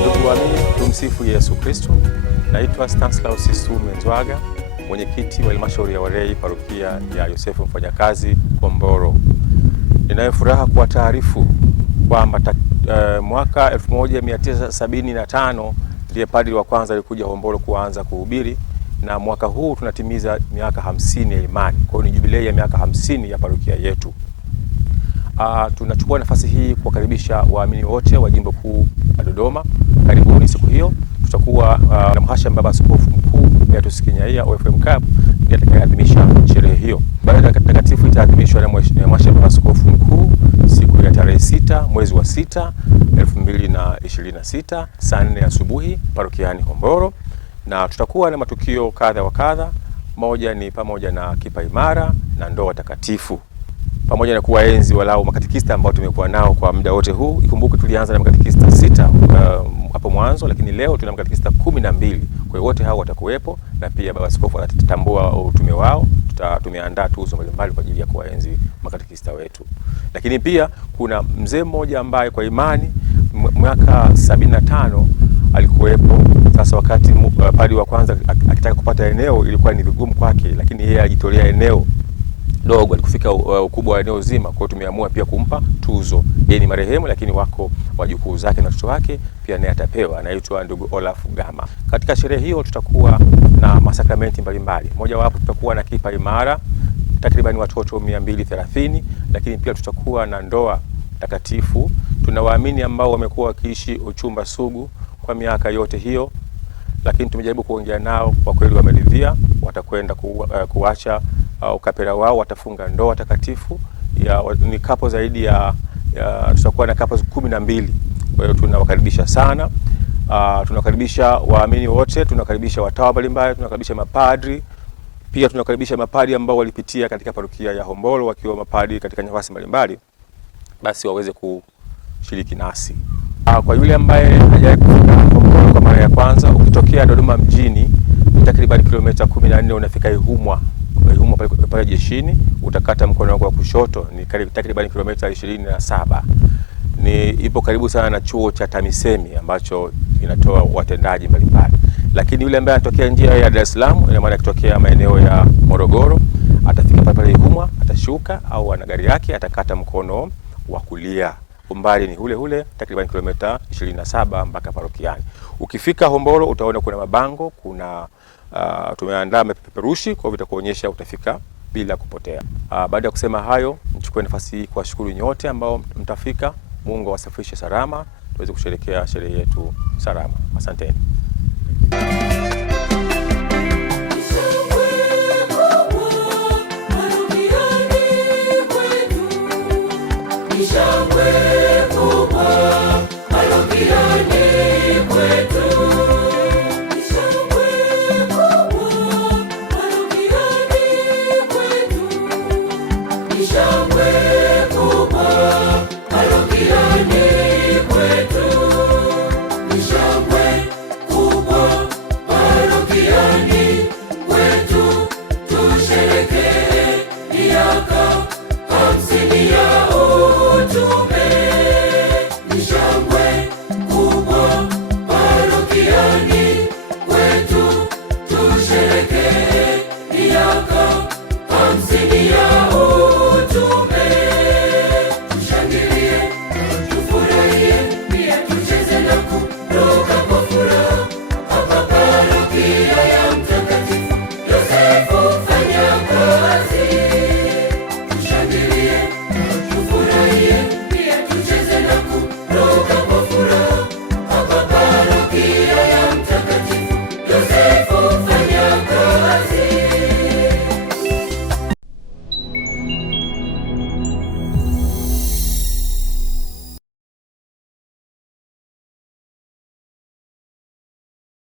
Ndugu waamini, tumsifu Yesu Kristo. Naitwa Stanislaus Sisume Nzwaga, mwenyekiti wa halmashauri ya walei parokia ya Yosefu Mfanyakazi Hombolo. Ninayo furaha kwa taarifu kwamba mwaka 1975 ndiye padri wa kwanza alikuja Hombolo kuanza kuhubiri, na mwaka huu tunatimiza miaka 50 ya imani. Kwa hiyo ni jubilei ya miaka 50 ya parokia yetu. Tunachukua nafasi hii kuwakaribisha waamini wote wa Jimbo Kuu la Dodoma. Karibuni siku hiyo. Tutakuwa na Mhashamu Baba Askofu Mkuu Beatus Kinyaia OFM Cup ndiye atakayeadhimisha sherehe hiyo. Ibada takatifu itaadhimishwa na Mhashamu Baba Askofu Mkuu siku ya tarehe 6 mwezi wa 6 2026 saa 4 asubuhi parokiani Hombolo, na tutakuwa na matukio kadha wa kadha. Moja ni pamoja na kipaimara na ndoa takatifu, pamoja na kuwaenzi walau makatekista ambao tumekuwa nao kwa muda wote huu. Ikumbuke tulianza na makatekista 6 hapo mwanzo, lakini leo tuna makatekista 12. Kwa hiyo wote hao watakuwepo, na pia Baba Askofu atatambua utume wao. Tumeandaa tuzo mbalimbali kwa ajili ya kuwaenzi makatekista wetu. Lakini pia kuna mzee mmoja ambaye kwa imani mwaka 75 alikuwepo. Sasa wakati padri wa kwanza akitaka kupata eneo ilikuwa ni vigumu kwake, lakini yeye alijitolea eneo dogo, alikufika ukubwa wa eneo zima. Kwa hiyo tumeamua pia kumpa tuzo. Yeye ni marehemu, lakini wako wajukuu zake na watoto wake pia naye atapewa. Anaitwa ndugu Olaf Gama. Katika sherehe hiyo tutakuwa na masakramenti mbalimbali. Moja wapo tutakuwa na kipaimara takriban watoto 230, lakini pia tutakuwa na ndoa takatifu. Tuna waamini ambao wamekuwa wakiishi uchumba sugu kwa miaka yote hiyo, lakini tumejaribu kuongea nao, kwa kweli wameridhia. Watakwenda kuacha ukapera wao, watafunga ndoa takatifu ni kapo zaidi ya tutakuwa na kapo 12. Kwa hiyo tunawakaribisha sana. Tunakaribisha waamini wote, tunakaribisha watawa mbalimbali, tunakaribisha mapadri, pia tunakaribisha mapadri ambao walipitia katika parokia ya Hombolo wakiwa mapadri katika nafasi mbalimbali, basi waweze kushiriki nasi. Kwa yule ambaye hajawahi kufika Hombolo kwa mara ya kwanza, ukitokea Dodoma mjini takriban kilomita 14 unafika Ihumwa pale jeshini, utakata mkono wako wa kushoto ni takriban kilomita 27. Ipo karibu sana na chuo cha TAMISEMI ambacho inatoa watendaji mbalimbali. Lakini yule ambaye anatokea njia ya Dar es Salaam, ina maana kutokea maeneo ya Morogoro, atafika pale Ihumwa, atashuka au ana gari yake, atakata mkono wa kulia. Umbali ni ule takriban kilomita 27 mpaka parokiani. Ukifika Hombolo utaona kuna mabango, tumeandaa mapeperushi, kwa hivyo vitakuonyesha utafika bila kupotea. Baada ya kusema hayo, nichukue nafasi hii kuwashukuru nyote ambao mtafika. Mungu awasafirishe salama, tuweze kusherehekea sherehe yetu salama. Asanteni.